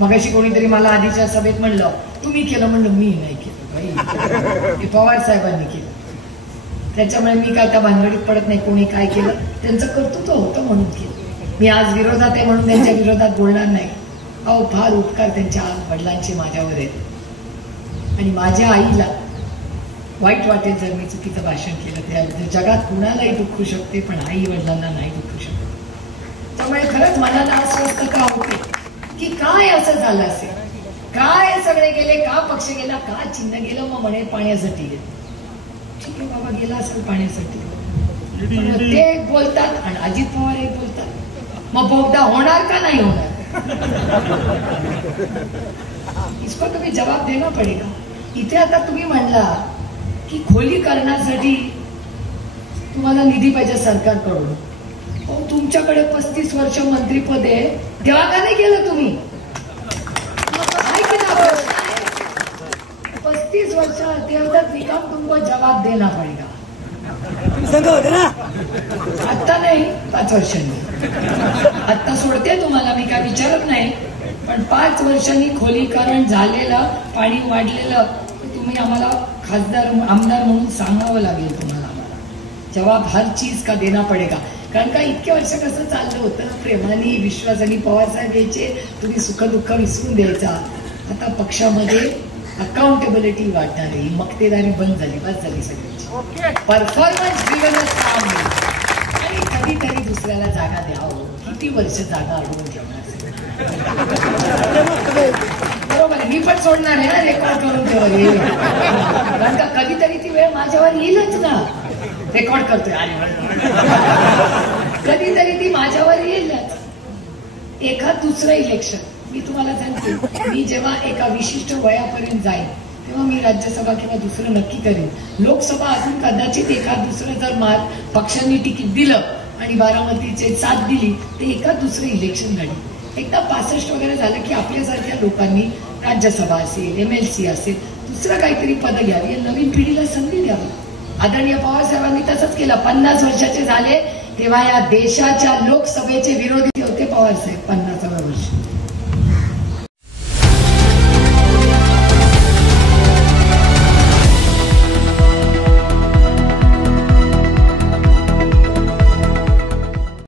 मगाशी कोणीतरी मला आधीच्या सभेत म्हणलं तुम्ही केलं, म्हणलं मी नाही केलं, हे पवार साहेबांनी केलं. त्याच्यामुळे मी काय त्या भानगडीत पडत नाही. कोणी काय केलं त्यांचं कर्तृत्व होतं म्हणून केलं. मी आज विरोधात आहे म्हणून त्यांच्या विरोधात बोलणार नाही. अहो फार उपकार त्यांच्या वडिलांचे माझ्यावर आहेत आणि माझ्या आईला वाईट वाटेल जर मी चुकीचं भाषण केलं. त्या जगात कुणालाही दुखू शकते पण आई वडिलांना नाही दुखू शकते. त्यामुळे खरंच मनाला अस्वस्थता होते की काय असं झालं असेल, काय सगळे गेले, का पक्ष गेला, का चिन्ह गेलं. मग म्हणे पाण्यासाठी गेलं. ठीक आहे बाबा, गेला असेल पाण्यासाठी. ते एक बोलतात आणि अजित पवार एक बोलतात. मग बोगदा होणार का नाही होणार इसको तुम्ही जवाब देना पडेगा. इथे आता तुम्ही म्हणला की खोलीकरणासाठी तुम्हाला निधी पाहिजे सरकारकडून. तुमच्याकडे 35 वर्ष मंत्रीपद आहे, तेव्हा का नाही केलं तुम्ही? 35 वर्ष तेवढं निकम तुमको जवाब देना पडेगा. आता नाही 5 वर्षांनी. आता सोडते तुम्हाला, मी काय विचारत नाही, पण 5 वर्षांनी खोलीकरण झालेलं, पाणी वाढलेलं तुम्ही आम्हाला खासदार आमदार म्हणून सांगावं लागेल तुम्हाला. आम्हाला जवाब हर चीज का देना पडेगा. कारण का इतके वर्ष कसं चाललं होतं, प्रेमाने विश्वासाने पवार साहेब यायचे, तुम्ही सुख दुःख विसरून द्यायचा. आता पक्षामध्ये अकाउंटेबिलिटी वाढणार आहे, मक्तेदारी बंद झाली, बस झाली सगळ्यांची. परफॉर्मन्स ड्रिव्हनच काम आहे आणि कधीतरी दुसऱ्याला जागा द्यावं. किती वर्ष जागा अडवून ठेवणार. बरोबर आहे, मी पण सोडणार आहे ना रेकॉर्ड करून ठेवलं. कारण का कधीतरी ती वेळ माझ्यावर येईलच ना. रेकॉर्ड करतोय कधीतरी ती माझ्यावर येईलच. एखाद दुसरं इलेक्शन मी तुम्हाला सांगते, मी जेव्हा एका विशिष्ट वयापर्यंत जाईन तेव्हा मी राज्यसभा किंवा दुसरं नक्की करेन. लोकसभा अजून कदाचित एखाद दुसरं जर पक्षांनी तिकीट दिलं आणि बारामतीचे साथ दिली तर एखाद दुसरं इलेक्शन घडेल. एकदा 65 वगैरे झालं की आपल्यासारख्या लोकांनी राज्यसभा असेल, MLC असेल, दुसरं काहीतरी पद घ्यावी, या नवीन पिढीला संधी द्यावी. आदरणीय पवार साहेबांनी तसंच केलं. 50 वर्षाचे झाले तेव्हा या देशाच्या लोकसभेचे विरोधी होते पवार साहेब 50व्या वर्षी.